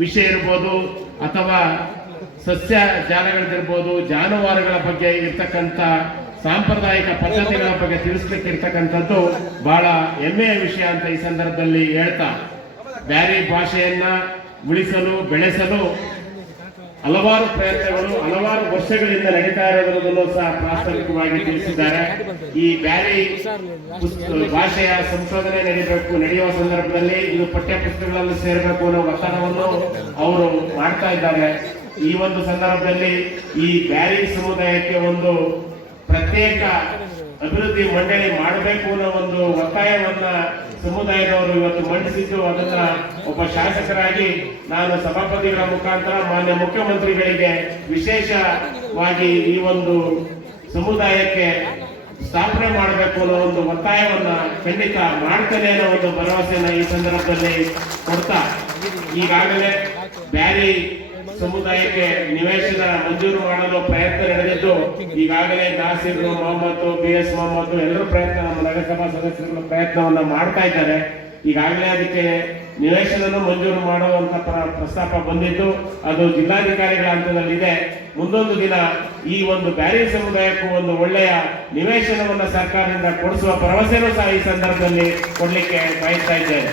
ವಿಷಯ ಇರ್ಬೋದು ಅಥವಾ ಸಸ್ಯ ಜಾಲಗಳಿರ್ಬೋದು, ಜಾನುವಾರುಗಳ ಬಗ್ಗೆ ಇರ್ತಕ್ಕಂಥ ಸಾಂಪ್ರದಾಯಿಕ ಪದ್ಧತಿಗಳ ಬಗ್ಗೆ ತಿಳಿಸ್ಲಿಕ್ಕೆ ಇರ್ತಕ್ಕಂಥದ್ದು ಬಹಳ ಹೆಮ್ಮೆಯ ವಿಷಯ ಅಂತ ಈ ಸಂದರ್ಭದಲ್ಲಿ ಹೇಳ್ತಾ, ಬ್ಯಾರಿ ಭಾಷೆಯನ್ನ ಉಳಿಸಲು ಬೆಳೆಸಲು ಹಲವಾರು ಪ್ರಯತ್ನಗಳು ಹಲವಾರು ವರ್ಷಗಳಿಂದ ನಡೀತಾ ಇರೋದನ್ನು ಸಹ ಪ್ರಾಸ್ತಾವಿಕವಾಗಿ ತಿಳಿಸಿದ್ದಾರೆ. ಈ ಬ್ಯಾರಿ ಭಾಷೆಯ ಸಂಶೋಧನೆ ನಡೆಯುವ ಸಂದರ್ಭದಲ್ಲಿ ಇದು ಪಠ್ಯ ಪುಸ್ತಕಗಳಲ್ಲಿ ಸೇರಬೇಕು ಅನ್ನೋ ಒತ್ತಡವನ್ನು ಅವರು ಮಾಡ್ತಾ ಇದ್ದಾರೆ. ಈ ಒಂದು ಸಂದರ್ಭದಲ್ಲಿ ಈ ಬ್ಯಾರಿ ಸಮುದಾಯಕ್ಕೆ ಒಂದು ಪ್ರತ್ಯೇಕ ಅಭಿವೃದ್ಧಿ ಮಂಡಳಿ ಮಾಡಬೇಕು ಅನ್ನೋ ಒಂದು ಒತ್ತಾಯವನ್ನ ಸಮುದಾಯದವರು ಇವತ್ತು ಮಂಡಿಸಿದ್ದು, ಅದನ್ನ ಒಬ್ಬ ಶಾಸಕರಾಗಿ ನಾನು ಸಭಾಪತಿಗಳ ಮುಖಾಂತರ ಮಾನ್ಯ ಮುಖ್ಯಮಂತ್ರಿಗಳಿಗೆ ವಿಶೇಷವಾಗಿ ಈ ಒಂದು ಸಮುದಾಯಕ್ಕೆ ಸ್ಥಾಪನೆ ಮಾಡಬೇಕು ಅನ್ನೋ ಒಂದು ಒತ್ತಾಯವನ್ನ ಖಂಡಿತ ಮಾಡ್ತೇನೆ ಅನ್ನೋ ಒಂದು ಭರವಸೆಯನ್ನ ಈ ಸಂದರ್ಭದಲ್ಲಿ ಕೊಡ್ತಾ, ಈಗಾಗಲೇ ಬ್ಯಾರಿ ಸಮುದಾಯಕ್ಕೆ ನಿವೇಶನ ಮಂಜೂರು ಮಾಡಲು ಪ್ರಯತ್ನ ನಡೆದಿದ್ದು, ಈಗಾಗಲೇ ನಾಸಿರ್ ಮೊಹಮ್ಮದ್, BS ಮೊಹಮ್ಮದ್ ಎಲ್ಲರೂ ಪ್ರಯತ್ನ, ನಮ್ಮ ನಗರಸಭಾ ಸದಸ್ಯರು ಪ್ರಯತ್ನವನ್ನ ಮಾಡ್ತಾ ಇದ್ದಾರೆ. ಈಗಾಗಲೇ ಅದಕ್ಕೆ ನಿವೇಶನ ಮಂಜೂರು ಮಾಡುವಂತ ಪ್ರಸ್ತಾಪ ಬಂದಿದ್ದು, ಅದು ಜಿಲ್ಲಾಧಿಕಾರಿಗಳ ಹಂತದಲ್ಲಿದೆ. ಮುಂದೊಂದು ದಿನ ಈ ಒಂದು ಬ್ಯಾರಿ ಸಮುದಾಯಕ್ಕೂ ಒಂದು ಒಳ್ಳೆಯ ನಿವೇಶನವನ್ನ ಸರ್ಕಾರದಿಂದ ಕೊಡಿಸುವ ಭರವಸೆನೂ ಸಹ ಈ ಸಂದರ್ಭದಲ್ಲಿ ಕೊಡ್ಲಿಕ್ಕೆ ಬಯಸ್ತಾ ಇದ್ದೇನೆ.